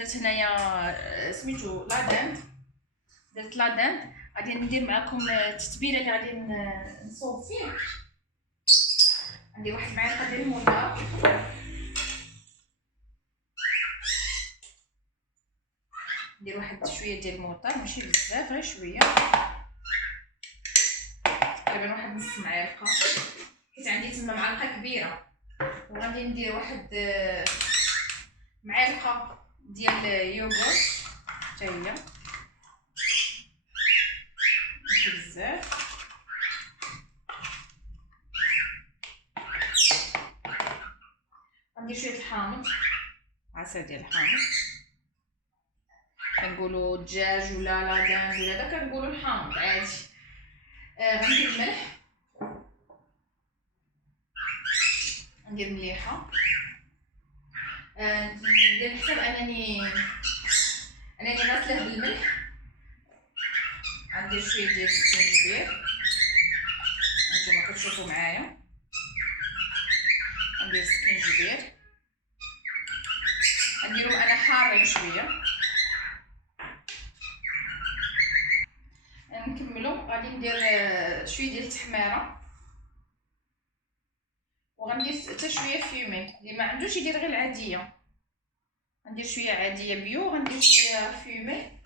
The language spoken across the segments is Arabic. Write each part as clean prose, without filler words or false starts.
درت هنايا سميتو لادان. درت لادان. غادي ندير معكم التتبيله اللي غادي نصوب فيه. عندي واحد المعلقه ديال الموطه، ندير واحد شويه ديال الموطه، ماشي بزاف غير شويه، تقريبا واحد نص معلقه، حيت عندي تما معلقه كبيره. وغادي ندير واحد معلقه ديال يوغورت حتى هي، ماشي بزاف. غندير شويه الحامض، عسل ديال الحامض، كنقولوا دجاج ولا لادان ولا هذا كنقولوا الحامض عادي. غندير الملح، ندير مليحه، ندير حساب انني غاسله بالملح. غندير شويه ديال الزنجبير، نتوما كتشوفوا معايا، ندير السكينجبير، نديرهم انا حارين شويه. نكملو، غادي ندير شويه ديال التحميره، وغندير حتى شويه فيمي. اللي ما عندوش يدير غير العاديه، غندير شويه عاديه بيو، غندير شويه فيمي،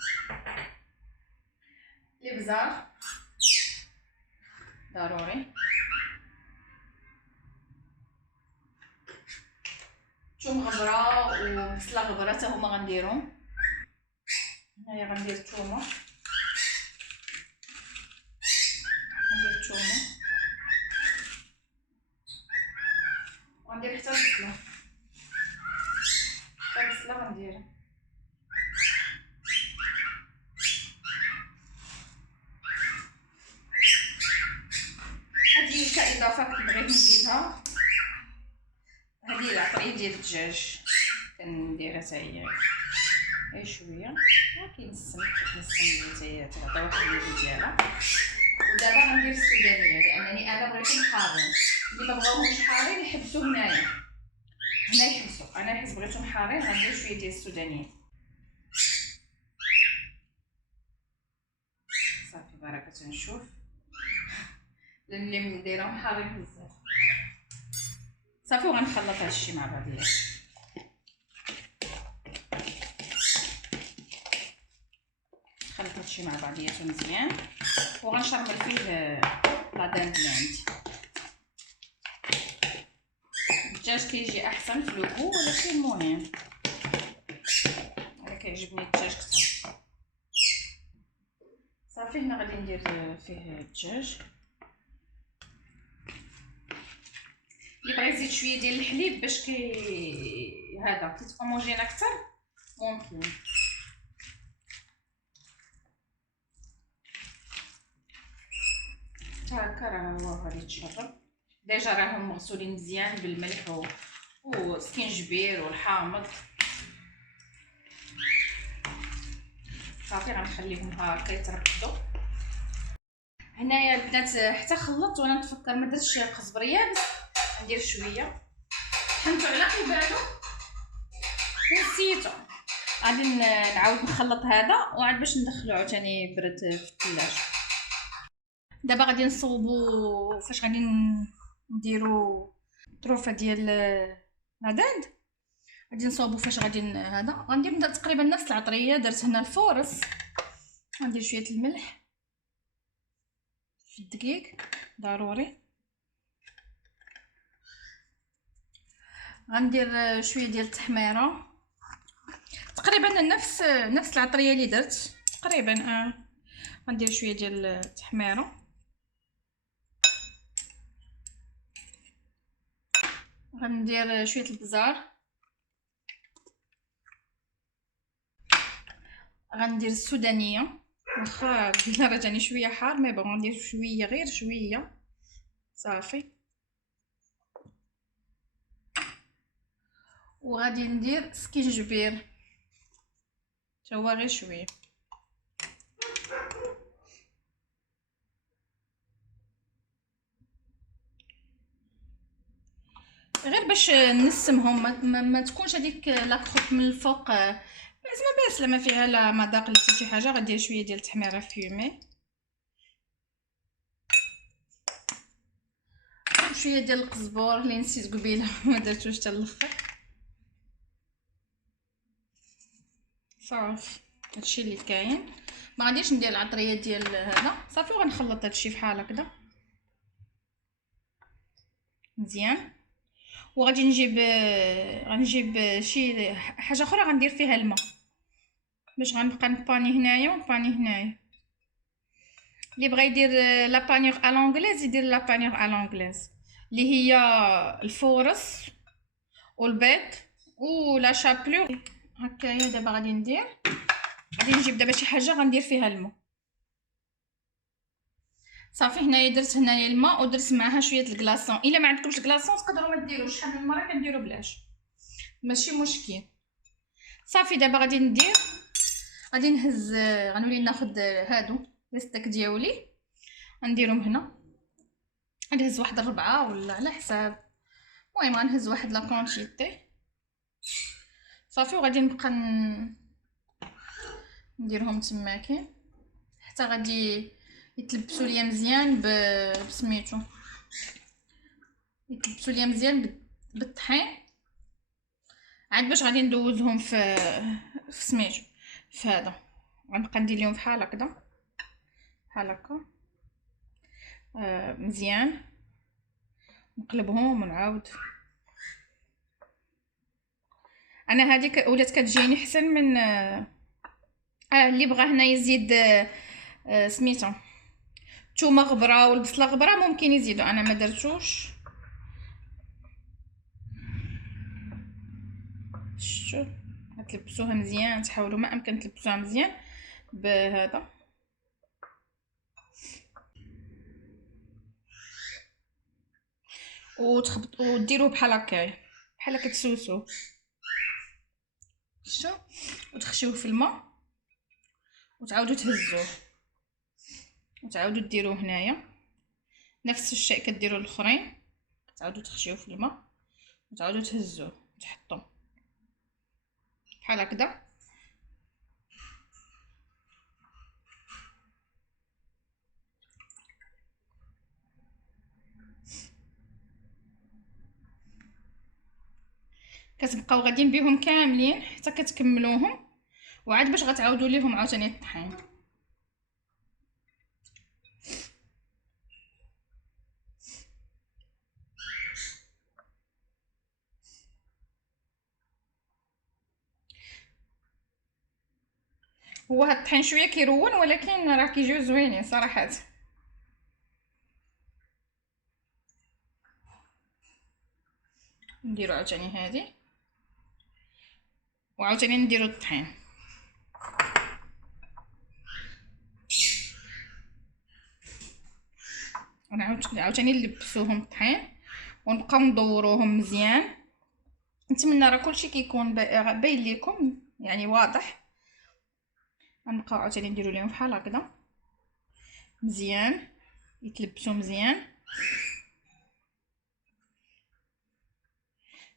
الابزار ضروري، ثوم غبره وبصله غبره حتى هما غنديرهم. هنايا غندير الثومه، وغندير حتى البصله، غنديرها. هذه كاضافه كنت بغيت نزيدها، هذه العطريه ديال الدجاج كنديرها حتى هي غير شويه، كينسم حتى هي تعطي واحد اللون ديالها. ودابا غندير السودانيه، لانني انا بغيتهم حارين. اللي ما بغاوهمش حارين يحبسوا هنا يحبسوا. انا حيت بغيتهم حارين غندير شويه ديال السودانيه. صافي بركه. نشوف اللي دايرهم حارين بزاف. صافي وغنخلط هادشي مع بعضيات. خلط هادشي مع بعضياتو مزيان، وغنشرمل فيه لادان اللي عندي. الدجاج كيجي احسن في لوكو، ولكن المهم انا كيعجبني الدجاج كثر. صافي هنا غادي ندير فيه الدجاج. اللي بغى يزيد شويه ديال الحليب باش هذا كيتهوموجين اكثر ممكن. هكا راه هو غادي يتشرب. ديجا راهم مغسولين مزيان بالملح والسكينجبير والحامض. صافي غنخليهم هكا يتركدوا. هنايا البنات حتى خلطت وانا نتفكر ما درتش قزبر يابس، ندير شويه، حنتو على قلبالو ونسيتو. غادي نعاود نخلط هذا وعاد باش ندخلو عاوتاني برد في الثلاجه. دابا غادي نصوبو فاش غادي نديرو طروفه ديال لادان. غادي نصوبو فاش غادي هذا غندير تقريبا نفس العطريه. درت هنا الفورص، غندير شويه الملح في الدقيق ضروري، غندير شويه ديال التحميره تقريبا نفس العطريه اللي درت تقريبا. غندير شويه ديال التحميره، غندير شويه البزار، غندير السودانيه. واخا قلنا راه جاني شويه حار مي بون غندير شويه غير شويه صافي. وغادي ندير سكينجبير حتى هو غير شويه. غير باش نسمهم ما تكونش هذيك لاكروت من الفوق زعما باس لما فيها لا مذاق لا حتى شي حاجه. غندير شويه ديال التحميره فيومي، شويه ديال القزبور اللي نسيت قبيله ما درتوش حتى الاخر. صافي هادشي اللي كاين. ما غاديش ندير العطريه ديال هذا صافي، وغنخلط هادشي بحال هكذا مزيان. وغادي غنجيب شي حاجه اخرى غندير فيها الماء باش غنبقى نباني هنايا ونباني هنايا. اللي بغى يدير لا بانيغ ا لونغليز يدير لا بانيغ ا لونغليز اللي هي الفورص والبيض ولا شابلو هكايا. دابا غادي نجيب دابا شي حاجه غندير فيها الماء. صافي هنايا درت هنايا الماء ودرت معاها شويه الكلاصون. الا ما عندكمش الكلاصون تقدروا ما ديروش، شحال من مره كنديروا بلاش ماشي مشكل. صافي دابا غادي نهز، غنولي ناخذ هادو لي ستيك ديالي غنديرهم هنا. غنهز واحد 4 ولا على حساب، المهم غنهز واحد لا كونتيتي صافي. وغادي نبقى نديرهم تماكن حتى غادي يتلبسوا ليا مزيان بسميتو، يتلبسوا ليا مزيان بالطحين. عاد باش غادي ندوزهم في سميتو في هذا. غنبقى ندير لهم بحال هكذا بحال هكا مزيان، نقلبهم ونعاود. انا هذيك ولات كتجيني حسن من اللي بغى هنا يزيد سميتو الثومه غبره والبصله غبره ممكن يزيدوا، انا ما درتوش. شفتوا تلبسوها مزيان، تحاولوا ما امكن تلبسوها مزيان بهذا. وديروه بحال هكايا بحال كتسوسو شفتوا، وتخشيوه في الماء وتعاودوا تهزوه وتعاودوا ديروه هنايا. نفس الشيء كديروا الاخرين، تعاودوا تخشيوه في الماء وتعاودوا تهزوه وتحطوا بحال هكذا. كتبقاو غاديين بهم كاملين حتى كتكملوهم، وعاد باش غتعاودوا ليهم عاوتاني الطحين. هو هاد الطحين شويه كيرون ولكن راه كيجيو زوينين صراحه. نديرو عاوتاني هادي وعاوتاني نديرو الطحين. عاوتاني نلبسوهم الطحين ونبقاو ندوروهم مزيان. نتمنى راه كلشي كيكون باين ليكم يعني واضح. غنبقاو عاوتاني نديرو ليهم بحال هكذا مزيان يتلبسوا مزيان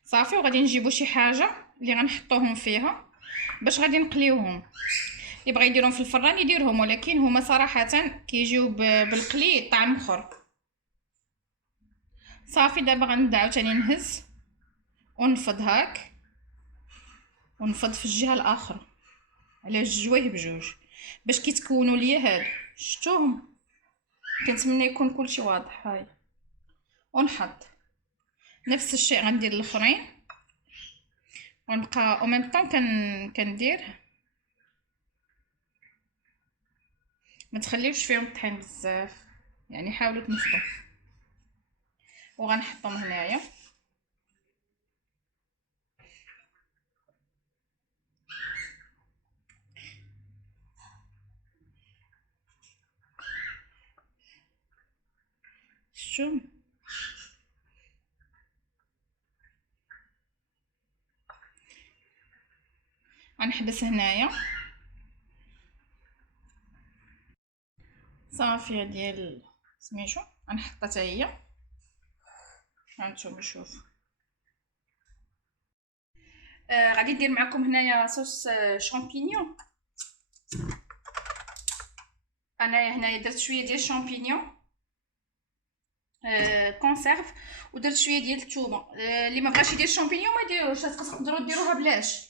صافي. وغادي نجيبو شي حاجه اللي غنحطوهم فيها باش غادي نقليوهم. اللي بغى يديرهم في الفران يديرهم، ولكن هما صراحه كيجيو بالقلي طعم اخر. صافي دابا غنبدا عاوتاني نهز ونفض هاك ونفض في الجهه الاخرى على جويه بجوج باش كيتكونوا ليا هادو. شفتوهم؟ كنتمنى يكون كلشي واضح. هاي ونحط نفس الشيء غندير الاخرين ونبقى او ميم طون كندير. ما تخليوش فيهم الطحين بزاف يعني حاولوا تنفضوا. وغنحطهم هنايا شو غنحبس هنايا. صافي ديال سميتو غنحطها حتى هي. هانتوما شوف غادي ندير معكم هنايا صوص شامبينيون. انا هنايا درت شويه ديال الشامبينيون كونسيرف، ودرت شويه ديال الثومه. اللي ما بغاش يدير الشامبينيون ما يديروش، تقدروا ديروها بلاش،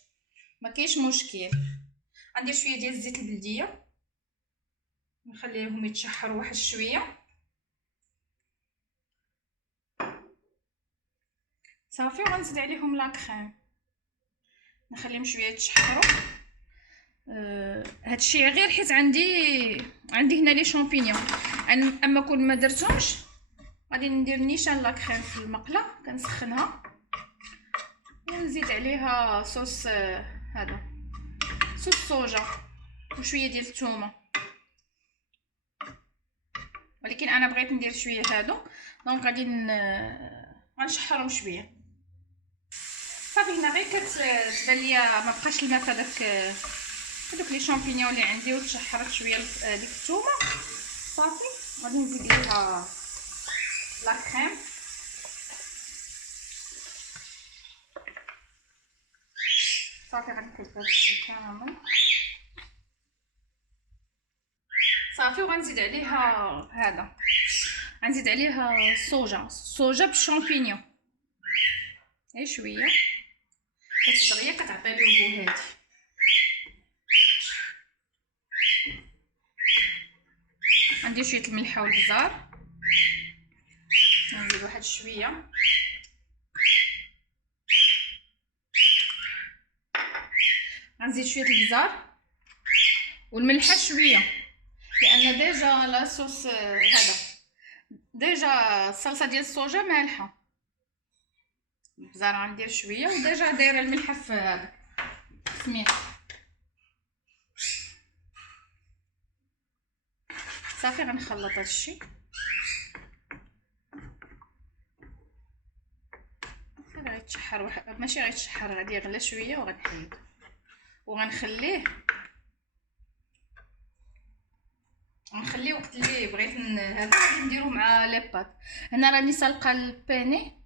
ما كاينش مشكل. غندير شويه ديال الزيت البلديه، نخليهم يتشحروا واحد شويه صافي، وغنزيد عليهم لا كريم، نخليهم شويه يتشحروا. هادشي غير حيت عندي هنا لي شامبينيون. اما كون ما درتهمش غادي ندير نيشان لا كريم في المقله، كنسخنها ونزيد عليها صوص هذا صوص صوجا وشويه ديال الثومه، ولكن انا بغيت ندير شويه هادو، دونك غادي غنشحرهم شويه صافي. هنا غير كتبان ليا ما بقاش الماء في هذوك لي شامبينيون اللي عندي، وتشحرت شويه ديك الثومه صافي. غادي نزيد ليها لا كريم صافي، غنكب هادشي كامل صافي. وغنزيد عليها هذا، غنزيد عليها الصوجا بالشامبينيون غير شويه، دغيا كتعطي لو الكو هادي. غندير شويه الملحه والبزار، نزيد واحد شويه، غنزيد شويه البزار والملحه شويه، لان ديجا لا صوص هذا ديجا الصلصه ديال الصوجا مالحه. البزار غندير شويه، وديجا دايره الملحه في هذا سميت صافي. غنخلط هادشي غيتشحر ماشي غيتشحر، غادي يغلى شويه وغنحيد وغنخليه وقت اللي بغيت هذا غادي نديرو مع لي بات. هنا راني سالقه الباني،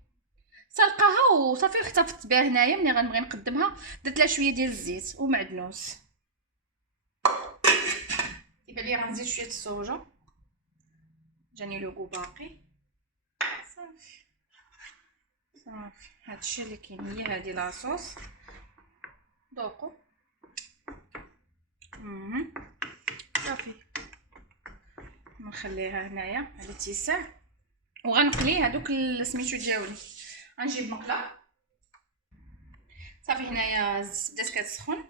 سلقاها وصافي، واحتفظت بها هنايا ملي غنبغي نقدمها. درت لها شويه ديال الزيت ومعدنوس، كيبان لي غنزيد شويه الصوجا، جاني لوغو باقي صافي. هادشي اللي كاين، هي هادي لاصوص، ذوقوا صافي. نخليها هنايا على اتساع، وغنقلي هادوك سميتو ديالي. غنجيب مقله صافي، هنايا بدات كتسخن.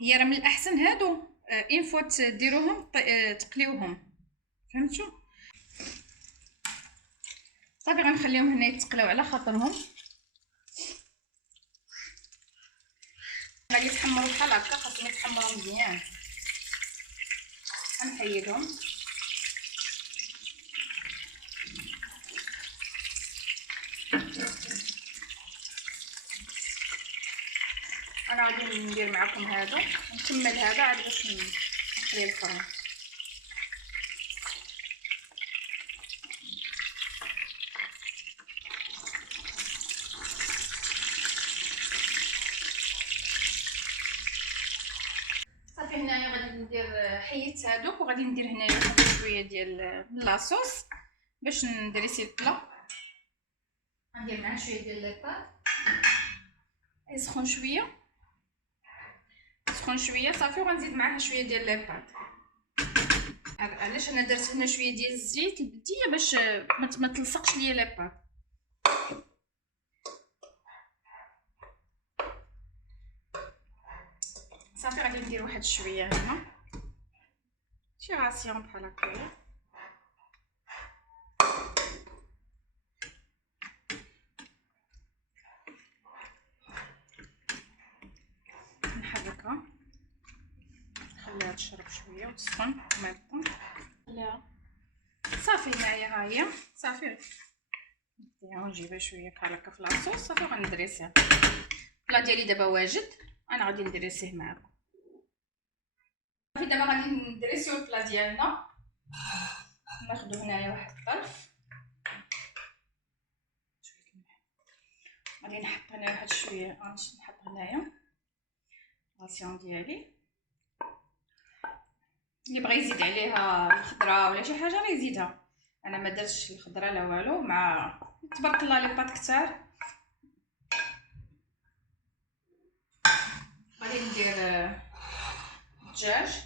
هي راه من الاحسن هادو اين فوا ديروهم تقليوهم، فهمتوا صافي. غنخليهم هنا يتقلاو على خاطرهم، غادي يتحمروا بحال هكا، خاصهم يتحمروا مزيان. غنحيدهم انا غادي ندير معكم هادو ونكمل هذا عاد باش نخلي الفرن. صافي هنايا غادي ندير حيت هادوك، وغادي ندير هنايا شويه ديال لاصوص باش ندريسي البلا. غندير معاه شويه ديال ليبات يسخن شويه صافي، وغنزيد معاها شويه ديال ليبات. علاش انا درت هنا شويه ديال الزيت البلديه باش ما تلصقش ليا ليبات. صافي غادي ندير واحد شويه هنا، شي راسيون بحال هكايا، نحركها نخليها تشرب شويه وتسخن مالكم. لا صافي هنايا ها هي صافي، نجيبها شويه بحال هكا في لاصوص صافي. غندريسيها البلا ديالي دابا واجد، انا غادي ندريسيه معكم صافي. دابا غادي ندريسيو البلا ديالنا. ناخذ هنايا واحد الطرف، غادي نحط هنا واحد شويه، نحط هنايا راسيون ديالي. اللي بغى يزيد عليها الخضره ولا شي حاجه راه يزيدها، انا ما درتش الخضره لا والو. مع تبارك الله لي بات كتار. غادي ندير الدجاج،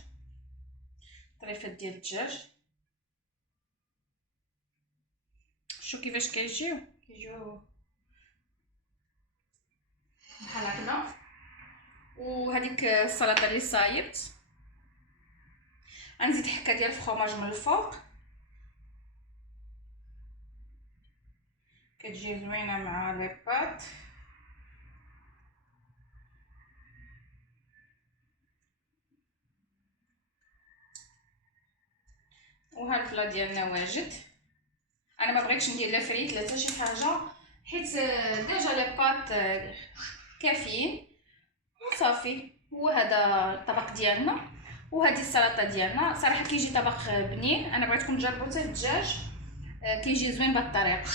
طريفات ديال الدجاج. شوف كيفاش كيجيو بحال هكذا. وهذيك السلطه اللي صايبت غنزيد حكه ديال الفرomاج من الفوق، كتجي زوينه مع لي بات. وها الفلا ديالنا واجد. انا ما بغيتش ندير لا فريت لا حتى شي حاجه، حيت ديجا لي بات كافيين وصافي. هو هذا الطبق ديالنا وهذه السلطه ديالنا. صراحه كيجي طبق بنين، انا بغيتكم تجربوا حتى الدجاج كيجي زوين بهذه الطريقه.